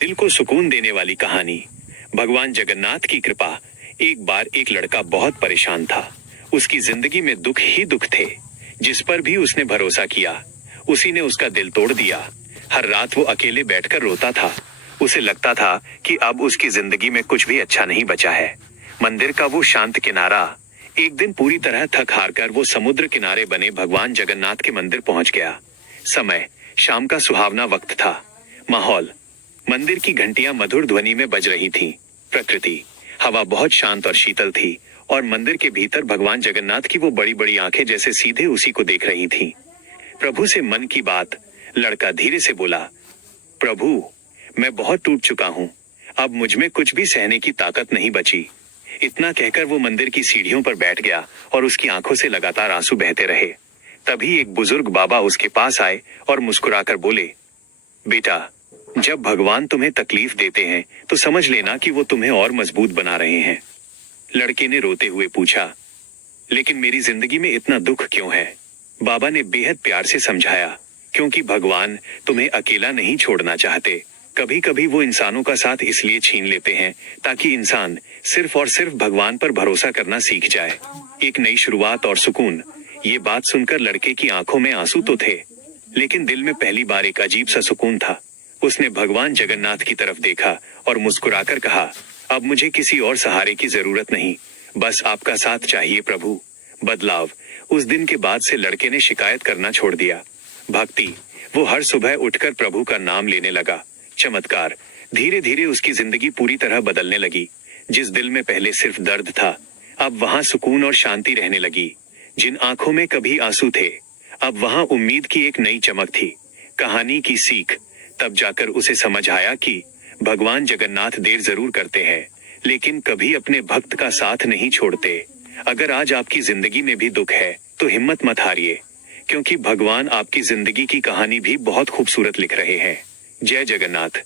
दिल को सुकून देने वाली कहानी। भगवान जगन्नाथ की कृपा। एक बार एक लड़का बहुत परेशान था। उसकी जिंदगी में दुख ही दुख थे। जिस पर भी उसने भरोसा किया उसी ने उसका दिल तोड़ दिया। हर रात वो अकेले बैठकर रोता था। उसे लगता था कि अब उसकी जिंदगी में कुछ भी अच्छा नहीं बचा है। मंदिर का वो शांत किनारा। एक दिन पूरी तरह थक हार कर वो समुद्र किनारे बने भगवान जगन्नाथ के मंदिर पहुंच गया। समय शाम का सुहावना वक्त था। माहौल मंदिर की घंटियां मधुर ध्वनि में बज रही थीं। प्रकृति हवा बहुत शांत और शीतल थी और मंदिर के भीतर भगवान जगन्नाथ की वो बड़ी बड़ी आंखें जैसे सीधे उसी को देख रही थीं। प्रभु से मन की बात। लड़का धीरे से बोला, प्रभु, मैं बहुत टूट चुका हूं। अब मुझ में कुछ भी सहने की ताकत नहीं बची। इतना कहकर वो मंदिर की सीढ़ियों पर बैठ गया और उसकी आंखों से लगातार आंसू बहते रहे। तभी एक बुजुर्ग बाबा उसके पास आए और मुस्कुराकर बोले, बेटा, जब भगवान तुम्हें तकलीफ देते हैं तो समझ लेना कि वो तुम्हें और मजबूत बना रहे हैं। लड़के ने रोते हुए पूछा, लेकिन मेरी जिंदगी में इतना दुख क्यों है? बाबा ने बेहद प्यार से समझाया, क्योंकि भगवान तुम्हें अकेला नहीं छोड़ना चाहते। कभी कभी वो इंसानों का साथ इसलिए छीन लेते हैं ताकि इंसान सिर्फ और सिर्फ भगवान पर भरोसा करना सीख जाए। एक नई शुरुआत और सुकून। ये बात सुनकर लड़के की आंखों में आंसू तो थे, लेकिन दिल में पहली बार एक अजीब सा सुकून था। उसने भगवान जगन्नाथ की तरफ देखा और मुस्कुराकर कहा, अब मुझे किसी और सहारे की जरूरत नहीं, बस आपका साथ चाहिए प्रभु। बदलाव। उस दिन के बाद से लड़के ने शिकायत करना छोड़ दिया। भक्ति। वो हर सुबह उठकर प्रभु का नाम लेने लगा। चमत्कार। धीरे धीरे उसकी जिंदगी पूरी तरह बदलने लगी। जिस दिल में पहले सिर्फ दर्द था, अब वहां सुकून और शांति रहने लगी। जिन आंखों में कभी आंसू थे, अब वहां उम्मीद की एक नई चमक थी। कहानी की सीख। तब जाकर उसे समझ आया कि भगवान जगन्नाथ देर जरूर करते हैं, लेकिन कभी अपने भक्त का साथ नहीं छोड़ते। अगर आज आपकी जिंदगी में भी दुख है तो हिम्मत मत हारिए, क्योंकि भगवान आपकी जिंदगी की कहानी भी बहुत खूबसूरत लिख रहे हैं। जय जगन्नाथ।